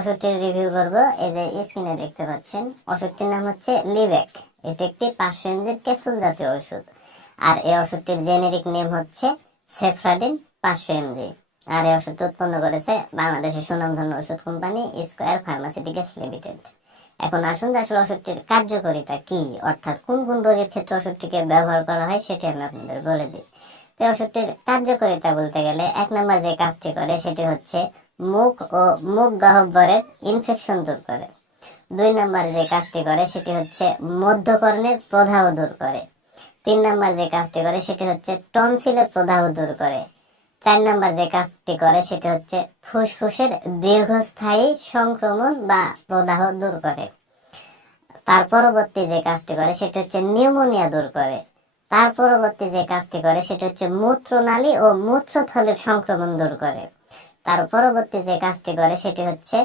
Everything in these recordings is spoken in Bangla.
ওষুধটির রিভিউ করব। এই যে স্ক্রিনে দেখতে পাচ্ছেন ওষুধটির নাম হচ্ছে লিবেক এটি একটি পাঁচশো এমজির ক্যাপসুল জাতীয় ওষুধ আর এই ওষুধটির জেনেরিক নেম হচ্ছে সেফ্রাডিন পাঁচশো এমজি আর এই ওষুধটি উৎপন্ন করেছে বাংলাদেশের সুনামধন্য ওষুধ কোম্পানি স্কোয়ার ফার্মাসিউটিক্যালস লিমিটেড এখন আসুন আসলে ওষুধটির কার্যকারিতা কি, অর্থাৎ কোন কোন রোগের ক্ষেত্রে ওষুধটিকে ব্যবহার করা হয় সেটি আমি আপনাদের বলে দিই। এই ওষুধটির কার্যকারিতা বলতে গেলে এক নম্বর যে কাজটি করে সেটি হচ্ছে মুখ ও মুখ গহ্বরের ইনফেকশন দূর করে। দুই নম্বর যে কাজটি করে সেটি হচ্ছে মধ্যকর্ণের প্রদাহ দূর করে। তিন নম্বর যে কাজটি করে সেটি হচ্ছে টনসিলের প্রদাহ দূর করে। চার নম্বর যে কাজটি করে সেটি হচ্ছে ফুসফুসের দীর্ঘস্থায়ী সংক্রমণ বা প্রদাহ দূর করে। তার পরবর্তী যে কাজটি করে সেটি হচ্ছে নিউমোনিয়া দূর করে। তার পরবর্তী যে কাজটি করে সেটি হচ্ছে মূত্রনালী ও মূত্রথলের সংক্রমণ দূর করে। তার পরবর্তী যে কাজটি করে সেটি হচ্ছে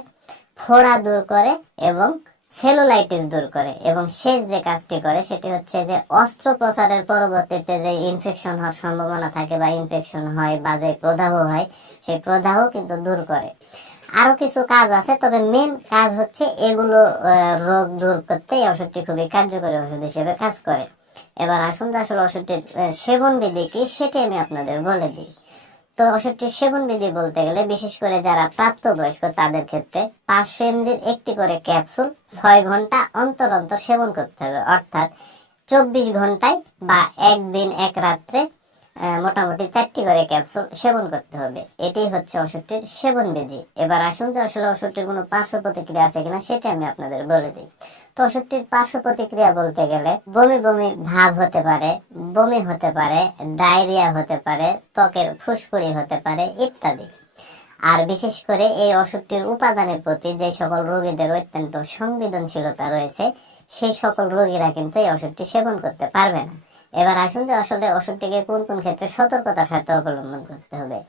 ফোড়া দূর করে এবং সেলুলাইটিস দূর করে এবং শেষ যে কাজটি করে সেটি হচ্ছে যে অস্ত্রোপচারের পরবর্তীতে যে ইনফেকশন হওয়ার সম্ভাবনা থাকে বা ইনফেকশন হয় বা যে প্রদাহ হয়, সেই প্রদাহ কিন্তু দূর করে। আরও কিছু কাজ আছে, তবে মেন কাজ হচ্ছে এগুলো রোগ দূর করতে এই ওষুধটি খুবই কার্যকরী ওষুধ হিসেবে কাজ করে। এবার আসুন আসলে ওষুধটির সেবন বিধি কি সেটি আমি আপনাদের বলে দিই। তো ওষুধটি সেবন বিধি বলতে গেলে বিশেষ করে যারা প্রাপ্তবয়স্ক, তাদের ক্ষেত্রে পাঁচশো এমজির একটি করে ক্যাপসুল ছয় ঘণ্টা অন্তর অন্তর সেবন করতে হবে। অর্থাৎ চব্বিশ ঘন্টায় বা একদিন, এক রাত্রে মোটামুটি চারটি করে ক্যাপসুল সেবন করতে হবে। এটি হচ্ছে ওষুধটির সেবন বিধি। এবার আসুন যে আসলে ওষুধটির কোনো পার্শ্ব প্রতিক্রিয়া আছে কিনা, সেটা আমি আপনাদের বলে দিই। তো ওষুধটির পার্শ্ব প্রতিক্রিয়া বলতে গেলে, বমি বমি ভাব হতে পারে, বমি হতে পারে, ডায়রিয়া হতে পারে, ত্বকের ফুসকুড়ি হতে পারে ইত্যাদি। আর বিশেষ করে এই ওষুধটির উপাদানের প্রতি যে সকল রোগীদের অত্যন্ত সংবেদনশীলতা রয়েছে, সেই সকল রোগীরা কিন্তু এই ওষুধটি সেবন করতে পারবে না। এবার আসুন যে আসলে ওষুধটিকে কোন কোন ক্ষেত্রে সতর্কতার সাথে অবলম্বন করতে হবে।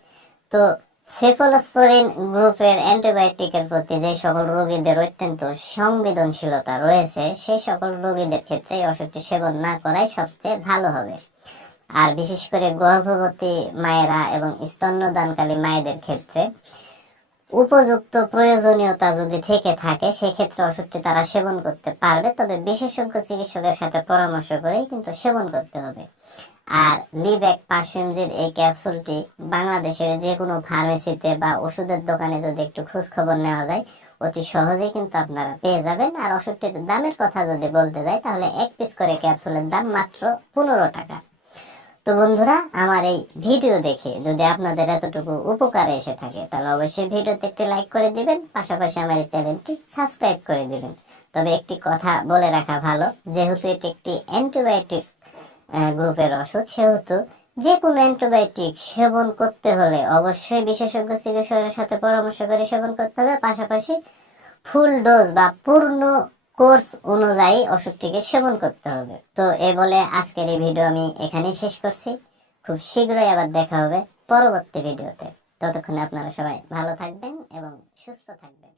তো সেফলোস্পোরিন গ্রুপের অ্যান্টিবায়োটিকের প্রতি যে সকল রোগীদের অত্যন্ত সংবেদনশীলতা রয়েছে, সেই সকল রোগীদের ক্ষেত্রে ওষুধটি সেবন না করাই সবচেয়ে ভালো হবে। আর বিশেষ করে গর্ভবতী মায়েরা এবং স্তন্যদানকালী মায়েদের ক্ষেত্রে উপযুক্ত প্রয়োজনীয়তা যদি থেকে থাকে, সেক্ষেত্রে ওষুধটি তারা সেবন করতে পারবে। তবে বিশেষজ্ঞ চিকিৎসকের সাথে পরামর্শ করেই কিন্তু সেবন করতে হবে। আর লিব্যাক পারফিউমজির এই ক্যাপসুলটি বাংলাদেশের যে কোনো ফার্মেসিতে বা ওষুধের দোকানে যদি একটু খোঁজ খবর নেওয়া যায়, অতি সহজেই কিন্তু আপনারা পেয়ে যাবেন। আর ওষুধটির দামের কথা যদি বলতে যাই, তাহলে এক পিস করে ক্যাপসুলের দাম মাত্র পনেরো টাকা। তো বন্ধুরা, আমার এই ভিডিও দেখে যদি আপনাদের এতটুকু উপকারে এসে থাকে, তাহলে অবশ্যই ভিডিওতে একটি লাইক করে দিবেন, পাশাপাশি আমার এই চ্যানেলটি সাবস্ক্রাইব করে দিবেন। তবে একটি কথা বলে রাখা ভালো, যেহেতু এটি একটি অ্যান্টিবায়োটিক গ্রুপের ওষুধ, সেহেতু যে কোনো অ্যান্টিবায়োটিক সেবন করতে হলে অবশ্যই বিশেষজ্ঞ চিকিৎসকের সাথে পরামর্শ করে সেবন করতে হবে। পাশাপাশি ফুল ডোজ বা পূর্ণ কোর্স অনুযায়ী ওষুধটিকে সেবন করতে হবে। তো এ বলে আজকের এই ভিডিও আমি এখানেই শেষ করছি। খুব শীঘ্রই আবার দেখা হবে পরবর্তী ভিডিওতে। ততক্ষণে আপনারা সবাই ভালো থাকবেন এবং সুস্থ থাকবেন।